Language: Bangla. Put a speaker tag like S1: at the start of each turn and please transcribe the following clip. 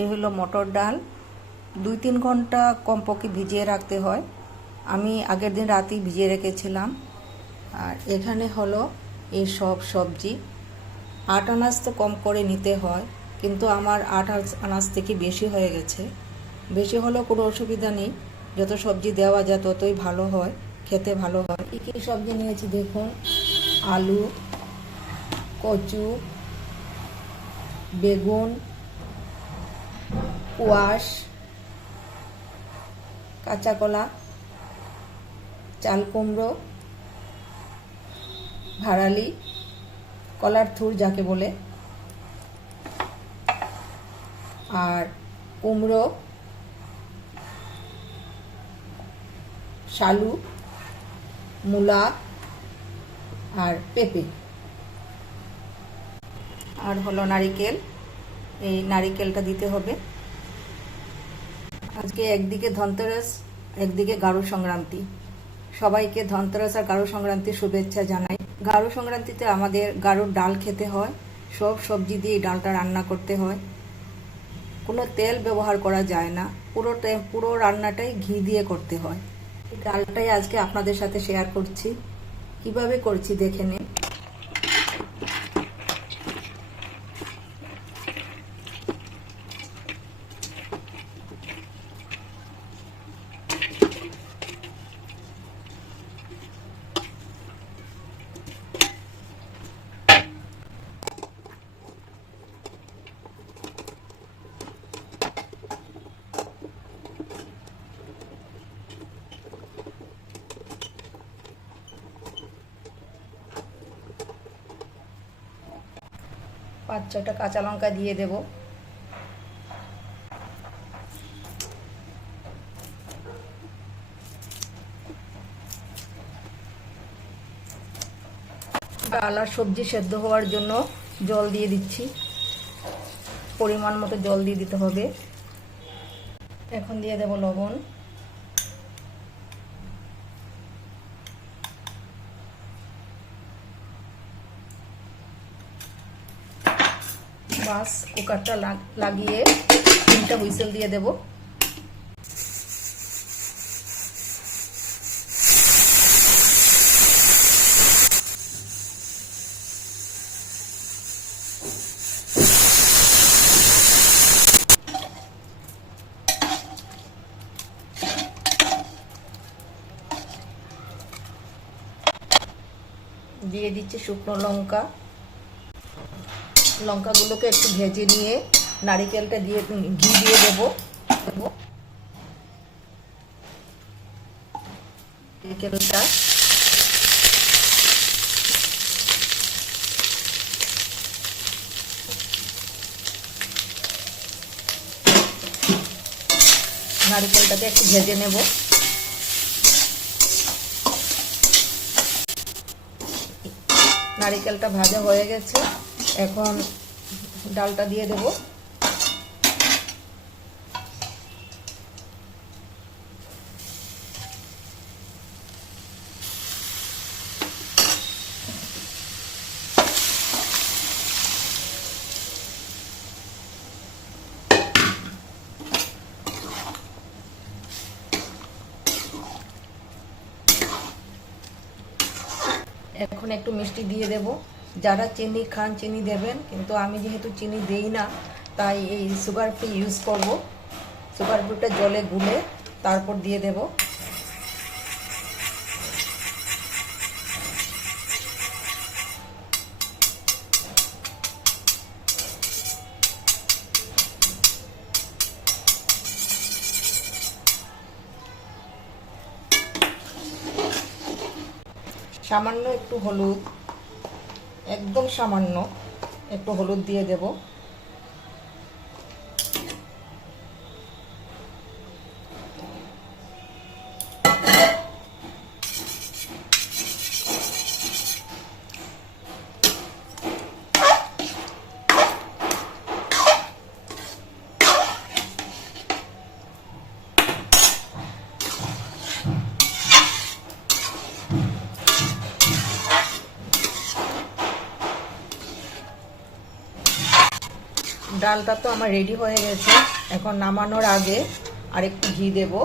S1: এ হলো মটর ডাল। দুই তিন ঘণ্টা কমপক্ষে ভিজিয়ে রাখতে হয়। আমি আগের দিন রাতেই ভিজিয়ে রেখেছিলাম। আর এখানে হলো এই সব সবজি। আট আনাজ তো কম করে নিতে হয়, কিন্তু আমার আট আনাজ থেকে বেশি হয়ে গেছে। বেশি হলেও কোনো অসুবিধা নেই। যত সবজি দেওয়া যায় ততই ভালো হয়, খেতে ভালো হয়। কী কী সবজি নিয়েছি দেখুন? আলু, কচু, বেগুন, কোয়াশ কাঁচা কলা চাল কুমড়ো ভাড়ালি কলার থুর যাকে বলে, আর কুমড়ো। শালু, মূলা আর পেঁপে। আর হলো নারিকেল। এই নারিকেলটা দিতে হবে। আজকে একদিকে ধনতেরাস, একদিকে গারু সংক্রান্তি। সবাইকে ধনতেরাস আর গারু সংক্রান্তির শুভেচ্ছা জানাই। গারু সংক্রান্তিতে আমাদের গারুর ডাল খেতে হয়। সব সবজি দিয়ে ডালটা রান্না করতে হয়। কোনো তেল ব্যবহার করা যায় না। পুরো পুরো রান্নাটাই ঘি দিয়ে করতে হয়। ডালটাই আজকে আপনাদের সাথে শেয়ার করছি। কীভাবে করছি দেখে নিন। পাঁচ ছটা কাঁচা লঙ্কা দিয়ে দেব। ডাল আর সবজি সেদ্ধ হওয়ার জন্য জল দিয়ে দিচ্ছি। পরিমাণ মতো জল দিয়ে দিতে হবে। এখন দিয়ে দেব লবণ। বাস কুকারটা লাগিয়ে তিনটা হুইসেল দিয়ে দেব। দিয়ে দিচ্ছে শুকনো লঙ্কা। লঙ্কাগুলোকে একটু ভেজে নিয়ে নারিকেলটা দিয়ে ঘি দিয়ে দেবো। নারিকেলটা। নারিকেলটাকে একটু ভেজে নেব। নারিকেলটা ভাজা হয়ে গেছে। এখন ডালটা দিয়ে দেব। এখন একটু মিষ্টি দিয়ে দেব। যারা চিনি খান, চিনি দেবেন, কিন্তু আমি যেহেতু চিনি দেই না, তাই এই সুগার ফ্রি ইউজ করব। সুগার ফ্রিটা জলে গুলে তারপর দিয়ে দেব। সামান্য একটু হলুদ। একদম সামান্য একটু হলুদ দিয়ে দেব। ডালটা তো আমার রেডি হয়ে গেছে। এখন নামানোর আগে আরেকটু ঘি দেবো।